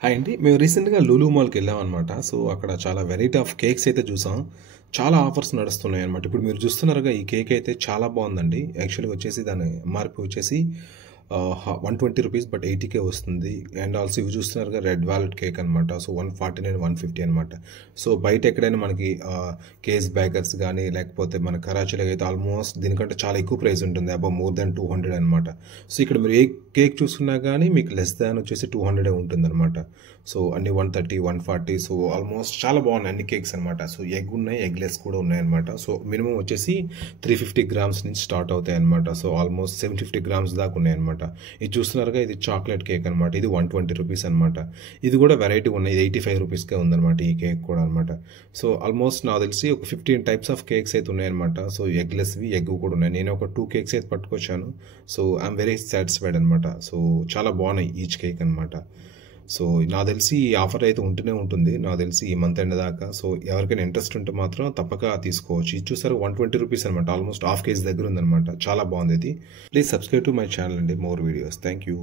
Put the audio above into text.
Hi అండి. మేము రీసెంట్‌గా లులు మాల్‌కెళ్ళామనమాట. సో, అక్కడ చాలా వెరైటీ ఆఫ్ కేక్స్ అయితే చూసాం. చాలా ఆఫర్స్ నడుస్తున్నాయనమాట. ఇప్పుడు మీరు చూస్తున్నారుగా ఈ కేక్ అయితే చాలా బావుందండి. యాక్చువల్‌గా వచ్చేసి దాని ఎంఆర్‌పీ వచ్చేసి రూ. 120 బట్ 80కే వస్తుంది. అండ్ ఆల్సో ఇవి చూస్తున్నారుగా రెడ్ వాల్నట్ కేక్ అనమాట. సో, 149, 150 అనమాట. సో, బయట ఎక్కడైనా మనకి కేస్ బేకర్స్ గానీ, లేకపోతే మన కరాచీలో అయితే ఆల్మోస్ట్ దీనికంటే చాలా ఎక్కువ ప్రైస్ ఉంటుంది. మోర్ దాన్ 200 అనమాట. సో, ఇక్కడ మీరు ఏ కేక్ చూసుకున్నా గానీ మీకు లెస్ దాన్ వచ్చేసి 200 ఉంటుందన్నమాట. సో, అన్ని 130, 140 సో, ఆల్మోస్ట్ చాలా బాగున్నాయి అన్ని కేక్స్ అనమాట. సో, ఎగ్ ఉన్నాయి, ఎగ్లెస్ కూడా ఉన్నాయన్నమాట. సో, మినిమం వచ్చేసి 350 గ్రామ్స్ నుంచి స్టార్ట్ అవుతాయి అనమాట. సో, ఆల్మోస్ట్ 750 గ్రామ్స్ దాకా ఉన్నాయన్నమాట. ఇది చూస్తున్నారుగా ఇది చాక్లెట్ కేక్ అనమాట. ఇది రూ. 120 అనమాట. ఇది కూడా వెరైటీ ఉన్నాయి. ఇది రూ. 85కే ఉందన్నమాట ఈ కేక్ కూడా అనమాట. సో, ఆల్మోస్ట్ నాకు తెలిసి ఒక 15 టైప్స్ ఆఫ్ కేక్స్ అయితే ఉన్నాయన్నమాట. సో, ఎగ్లెస్వి ఎగ్ కూడా ఉన్నాయి. నేను ఒక 2 కేక్స్ అయితే పట్టుకొచ్చాను. సో, ఐఎమ్ వెరీ సాటిస్ఫైడ్ అనమాట. సో, చాలా బాగున్నాయి ఈచ్ కేక్ అనమాట. సో, నాకు తెలిసి ఈ ఆఫర్ అయితే ఉంటూనే ఉంటుంది. నాకు తెలిసి ఈ మంత్ ఎండ్ దాకా. సో, ఎవరికైనా ఇంట్రెస్ట్ ఉంటే మాత్రం తప్పక తీసుకోవచ్చు. ఇది చూసారు రూ. 120 అనమాట. ఆల్మోస్ట్ హాఫ్ కేజీ దగ్గర ఉందన్నమాట. చాలా బాగుంది ఇది. Please subscribe to my channel అండి. More videos. Thank you.